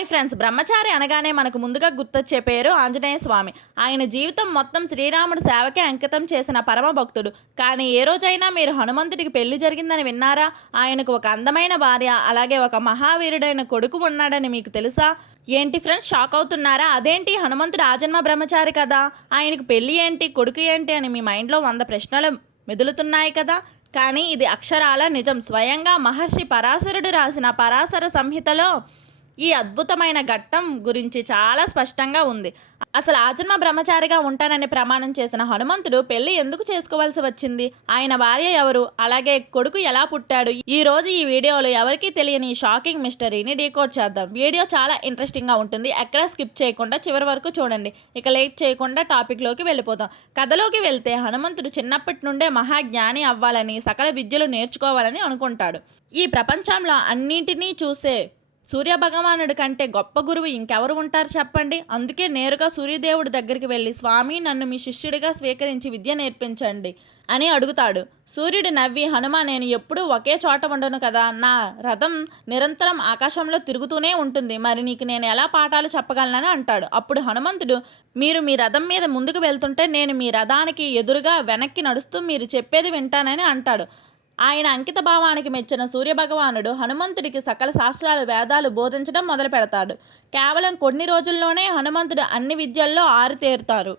Hi friends, బ్రహ్మచారి అనగానే మనకు ముందుగా గుర్తొచ్చే పేరు ఆంజనేయ స్వామి. ఆయన జీవితం మొత్తం శ్రీరాముడు సేవకే అంకితం చేసిన పరమ భక్తుడు. కానీ ఏ రోజైనా మీరు హనుమంతుడికి పెళ్లి జరిగిందని విన్నారా? ఆయనకు ఒక అందమైన భార్య, అలాగే ఒక మహావీరుడైన కొడుకు ఉన్నాడని మీకు తెలుసా? ఏంటి ఫ్రెండ్స్, షాక్ అవుతున్నారా? అదేంటి, హనుమంతుడు ఆజన్మ బ్రహ్మచారి కదా, ఆయనకు పెళ్లి ఏంటి, కొడుకు ఏంటి అని మీ మైండ్లో 100 ప్రశ్నలు మెదులుతున్నాయి కదా. కానీ ఇది అక్షరాల నిజం. స్వయంగా మహర్షి పరాశరుడు రాసిన పరాశర సంహితలో ఈ అద్భుతమైన ఘట్టం గురించి చాలా స్పష్టంగా ఉంది. అసలు ఆజన్మ బ్రహ్మచారిగా ఉంటానని ప్రమాణం చేసిన హనుమంతుడు పెళ్లి ఎందుకు చేసుకోవాల్సి వచ్చింది? ఆయన భార్య ఎవరు? అలాగే కొడుకు ఎలా పుట్టాడు? ఈ రోజు ఈ వీడియోలో ఎవరికీ తెలియని షాకింగ్ మిస్టరీని డీకోడ్ చేద్దాం. వీడియో చాలా ఇంట్రెస్టింగ్గా ఉంటుంది. ఎక్కడా స్కిప్ చేయకుండా చివరి వరకు చూడండి. ఇక లేట్ చేయకుండా టాపిక్లోకి వెళ్ళిపోతాం. కథలోకి వెళ్తే హనుమంతుడు చిన్నప్పటి నుండే మహాజ్ఞాని అవ్వాలని, సకల విద్యలు నేర్చుకోవాలని అనుకుంటాడు. ఈ ప్రపంచంలో అన్నింటినీ చూసే సూర్యభగవానుడి కంటే గొప్ప గురువు ఇంకెవరు ఉంటారు చెప్పండి. అందుకే నేరుగా సూర్యదేవుడి దగ్గరికి వెళ్ళి, స్వామి, నన్ను మీ శిష్యుడిగా స్వీకరించి విద్య నేర్పించండి అని అడుగుతాడు. సూర్యుడు నవ్వి, హనుమ, నేను ఎప్పుడూ ఒకే చోట ఉండను కదా, నా రథం నిరంతరం ఆకాశంలో తిరుగుతూనే ఉంటుంది, మరి నీకు నేను ఎలా పాఠాలు చెప్పగలనని అంటాడు. అప్పుడు హనుమంతుడు, మీరు మీ రథం మీద ముందుకు వెళ్తుంటే నేను మీ రథానికి ఎదురుగా వెనక్కి నడుస్తూ మీరు చెప్పేది వింటానని అంటాడు. ఆయన అంకిత భావానికి మెచ్చిన సూర్యభగవానుడు హనుమంతుడికి సకల శాస్త్రాలు, వేదాలు బోధించడం మొదలు పెడతాడు. కేవలం కొన్ని రోజుల్లోనే హనుమంతుడు అన్ని విద్యల్లో ఆరితేరుతారు.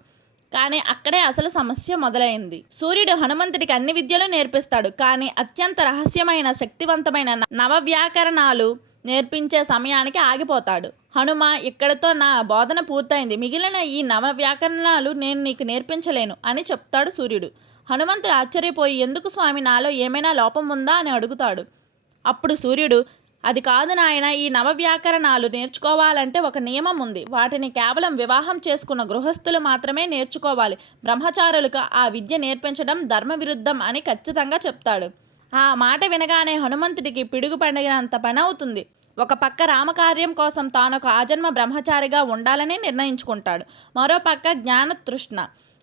కానీ అక్కడే అసలు సమస్య మొదలైంది. సూర్యుడు హనుమంతుడికి అన్ని విద్యలు నేర్పిస్తాడు, కానీ అత్యంత రహస్యమైన, శక్తివంతమైన నవవ్యాకరణాలు నేర్పించే సమయానికి ఆగిపోతాడు. హనుమ, ఇక్కడితో నా బోధన పూర్తయింది, మిగిలిన ఈ నవవ్యాకరణాలు నేను నీకు నేర్పించలేను అని చెప్తాడు సూర్యుడు. హనుమంతుడు ఆశ్చర్యపోయి, ఎందుకు స్వామి, నాలో ఏమైనా లోపం ఉందా అని అడుగుతాడు. అప్పుడు సూర్యుడు, అది కాదు నాయన, ఈ నవవ్యాకరణాలు నేర్చుకోవాలంటే ఒక నియమం ఉంది. వాటిని కేవలం వివాహం చేసుకున్న గృహస్థులు మాత్రమే నేర్చుకోవాలి. బ్రహ్మచారులకు ఆ విద్య నేర్పించడం ధర్మవిరుద్ధం అని ఖచ్చితంగా చెప్తాడు. ఆ మాట వినగానే హనుమంతుడికి పిడుగు పండినంత పని అవుతుంది. ఒక పక్క రామకార్యం కోసం తానొక ఆజన్మ బ్రహ్మచారిగా ఉండాలని నిర్ణయించుకుంటాడు. మరో పక్క జ్ఞానతృష్ణ.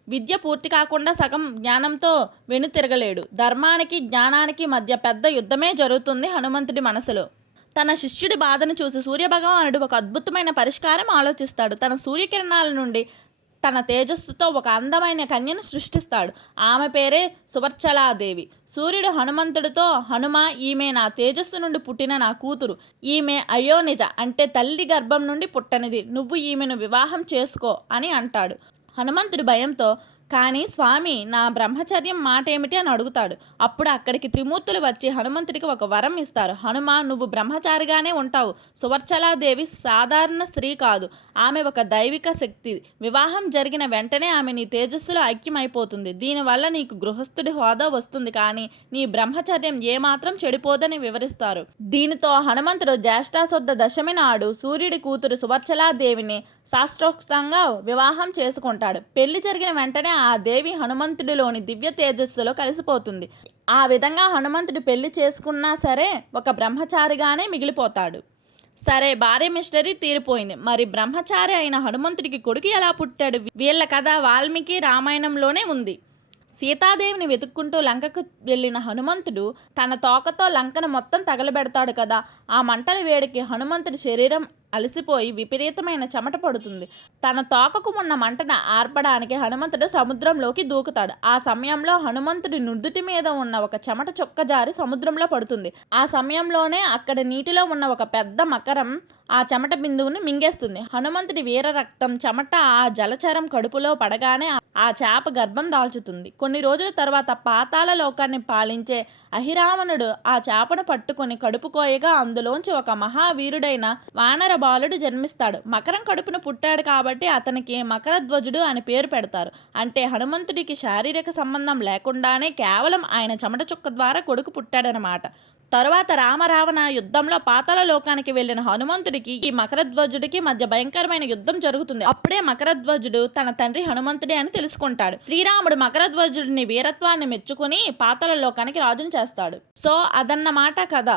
విద్య పూర్తి కాకుండా సగం జ్ఞానంతో వెనుతిరగలేడు. ధర్మానికి జ్ఞానానికి మధ్య పెద్ద యుద్ధమే జరుగుతుంది హనుమంతుడి మనసులో. తన శిష్యుడి బాధను చూసి సూర్యభగవానుడు ఒక అద్భుతమైన పరిష్కారం ఆలోచిస్తాడు. తన సూర్యకిరణాల నుండి తన తేజస్సుతో ఒక అందమైన కన్యను సృష్టిస్తాడు. ఆమె పేరే సువర్చలాదేవి. సూర్యుడు హనుమంతుడితో, హనుమ, ఈమె నా తేజస్సు నుండి పుట్టిన నా కూతురు. ఈమె అయోనిజ, అంటే తల్లి గర్భం నుండి పుట్టనిది. నువ్వు ఈమెను వివాహం చేసుకో అని అంటాడు. హనుమంతుడి భయంతో, కానీ స్వామి, నా బ్రహ్మచర్యం మాట ఏమిటి అని అడుగుతాడు. అప్పుడు అక్కడికి త్రిమూర్తులు వచ్చి హనుమంతుడికి ఒక వరం ఇస్తారు. హనుమ, నువ్వు బ్రహ్మచారిగానే ఉంటావు. సువర్చలాదేవి సాధారణ స్త్రీ కాదు, ఆమె ఒక దైవిక శక్తి. వివాహం జరిగిన వెంటనే ఆమె నీ తేజస్సులో ఐక్యమైపోతుంది. దీనివల్ల నీకు గృహస్థుడి హోదా వస్తుంది, కానీ నీ బ్రహ్మచర్యం ఏమాత్రం చెడిపోదని వివరిస్తారు. దీనితో హనుమంతుడు జ్యేష్ఠశుద్ధ దశమి నాడు సూర్యుడి కూతురు సువర్చలాదేవిని శాస్త్రోక్తంగా వివాహం చేసుకుంటాడు. పెళ్లి జరిగిన వెంటనే ఆ దేవి హనుమంతుడిలోని దివ్య తేజస్సులో కలిసిపోతుంది. ఆ విధంగా హనుమంతుడు పెళ్లి చేసుకున్నా సరే ఒక బ్రహ్మచారిగానే మిగిలిపోతాడు. సరే, భార్య మిస్టరీ తీరిపోయింది. మరి బ్రహ్మచారి అయిన హనుమంతుడికి కొడుకు ఎలా పుట్టాడు? వీళ్ళ కథ వాల్మీకి రామాయణంలోనే ఉంది. సీతాదేవిని వెతుక్కుంటూ లంకకు వెళ్ళిన హనుమంతుడు తన తోకతో లంకను మొత్తం తగలబెడతాడు కదా. ఆ మంటల వేడికి హనుమంతుడి శరీరం అలసిపోయి విపరీతమైన చెమట పడుతుంది. తన తోకకు ఉన్న మంటను ఆర్పడానికి హనుమంతుడు సముద్రంలోకి దూకుతాడు. ఆ సమయంలో హనుమంతుడి నుదుటి మీద ఉన్న ఒక చెమట చుక్క జారి సముద్రంలో పడుతుంది. ఆ సమయంలోనే అక్కడ నీటిలో ఉన్న ఒక పెద్ద మకరం ఆ చెమట బిందువును మింగేస్తుంది. హనుమంతుడి వీర రక్తం, చెమట ఆ జలచరం కడుపులో పడగానే ఆ చేప గర్భం దాల్చుతుంది. కొన్ని రోజుల తర్వాత పాతాళ లోకాన్ని పాలించే అహిరావణుడు ఆ చేపను పట్టుకుని కడుపు కోయగా అందులోంచి ఒక మహావీరుడైన వానర బాలుడు జన్మిస్తాడు. మకరం కడుపున పుట్టాడు కాబట్టి అతనికి మకరధ్వజుడు అని పేరు పెడతారు. అంటే హనుమంతుడికి శారీరక సంబంధం లేకుండానే కేవలం ఆయన చెమట చుక్క ద్వారా కొడుకు పుట్టాడనమాట. తరువాత రామరావణ యుద్ధంలో పాతాళ లోకానికి వెళ్ళిన హనుమంతుడికి ఈ మకరధ్వజుడికి మధ్య భయంకరమైన యుద్ధం జరుగుతుంది. అప్పుడే మకరధ్వజుడు తన తండ్రి హనుమంతుడే అని తెలుసుకుంటాడు. శ్రీరాముడు మకరధ్వజుడిని వీరత్వాన్ని మెచ్చుకుని పాతాళ లోకానికి రాజును చేస్తాడు. సో అదన్నమాట కథ.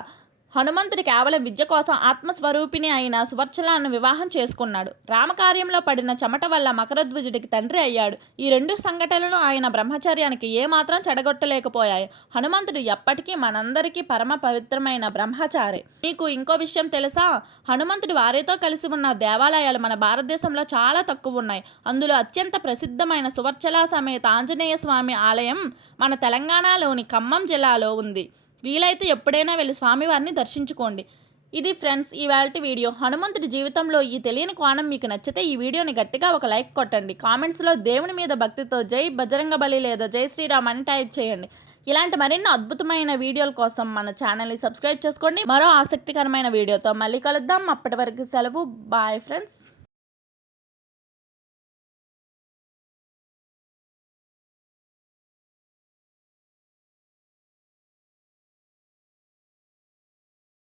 హనుమంతుడు కేవలం విద్య కోసం ఆత్మస్వరూపిణి అయిన సువర్చలను వివాహం చేసుకున్నాడు. రామకార్యంలో పడిన చెమట వల్ల మకరధ్వజుడికి తండ్రి అయ్యాడు. ఈ రెండు సంఘటనలు ఆయన బ్రహ్మచర్యానికి ఏమాత్రం చెడగొట్టలేకపోయాయి. హనుమంతుడు ఎప్పటికీ మనందరికీ పరమ పవిత్రమైన బ్రహ్మచారి. మీకు ఇంకో విషయం తెలుసా? హనుమంతుడు వారితో కలిసి ఉన్న దేవాలయాలు మన భారతదేశంలో చాలా తక్కువ ఉన్నాయి. అందులో అత్యంత ప్రసిద్ధమైన సువర్చల సమేత ఆంజనేయ స్వామి ఆలయం మన తెలంగాణలోని ఖమ్మం జిల్లాలో ఉంది. వీలైతే ఎప్పుడైనా వెళ్ళి స్వామివారిని దర్శించుకోండి. ఇది ఫ్రెండ్స్ ఇవాల్టి వీడియో. హనుమంతుడి జీవితంలో ఈ తెలియని కోణం మీకు నచ్చితే ఈ వీడియోని గట్టిగా ఒక లైక్ కొట్టండి. కామెంట్స్లో దేవుని మీద భక్తితో జై బజరంగబలి లేదా జై శ్రీరామ్ అని టైప్ చేయండి. ఇలాంటి మరిన్ని అద్భుతమైన వీడియోల కోసం మన ఛానల్ని సబ్స్క్రైబ్ చేసుకోండి. మరో ఆసక్తికరమైన వీడియోతో మళ్ళీ కలుద్దాం. అప్పటి వరకు సెలవు. Bye friends.